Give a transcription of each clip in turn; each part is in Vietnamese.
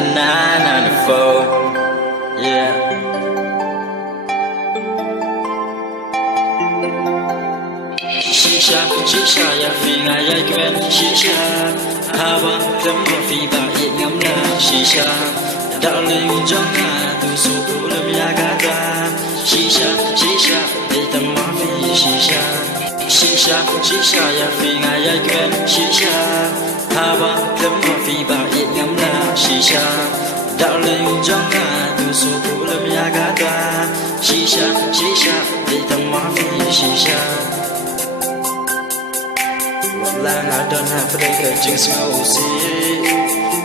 9994. Yeah. Shisha, shisha, ya phi ngài dây quen shisha. Hawa, lâm mà phi bà yên ngắm là shisha. Đạo linh trong ngà, tu su tu lâm ya gata. Shisha, shisha, đi tâm má phi shisha. Shisha, shisha, ya phi ngài dây quen shisha. Hawa, lâm mà phi bà yên ngắm là shisha. Đạo linh trong ngà, tu su tu lâm ya gata. Shisha, shisha, đi tâm má phi shisha. Lang I don't have to get just go see.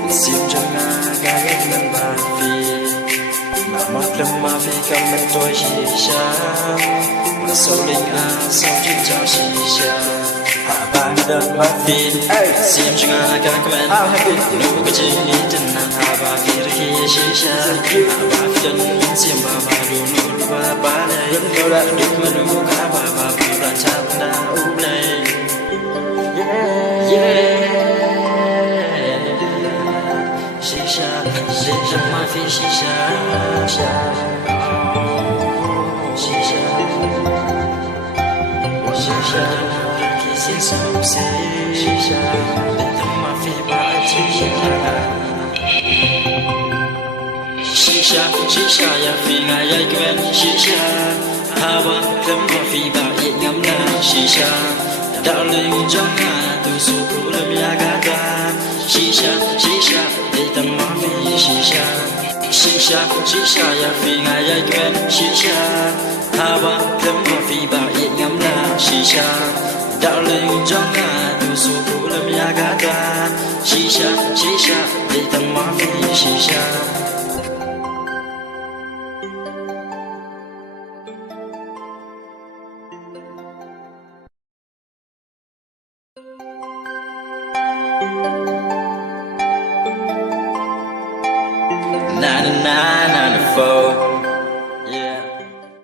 Sim trong ngà ga ghét lần bà phi. Mà mắt lâm mà phi cầm bên tôi shisha. Mà sâu linh sâu trên chào shisha. Hạ bà đơn bà phi. Sim trong ngà ga comment. Nụ cái chân ý chân nàng hạ bà phi ra khi shisha. Hạ bà phi đơn mình sim bà bà đủ nụ bà bà đây. Được mà nụ khá bà phi ra chạm đá ú đây. Shisha, shisha, my feet, shisha, shisha, shisha, kissing so sweet, shisha, let my feet by shisha, shisha, shisha, ya phi ngài dây quen shisha, hawa, lâm mà phi bà yên ngắm là shisha. Đạo linh trong ngà, tu su tu lâm ya gata. Shisha, shisha, đi tâm má phi shisha. Shisha, shisha, ya phi ngài dây quen shisha. Hawa, lâm mà phi bà yên ngắm là shisha. Đạo linh trong ngà, tu su tu lâm ya gata. Shisha, shisha, đi tâm má phi shisha. Na na na na na four.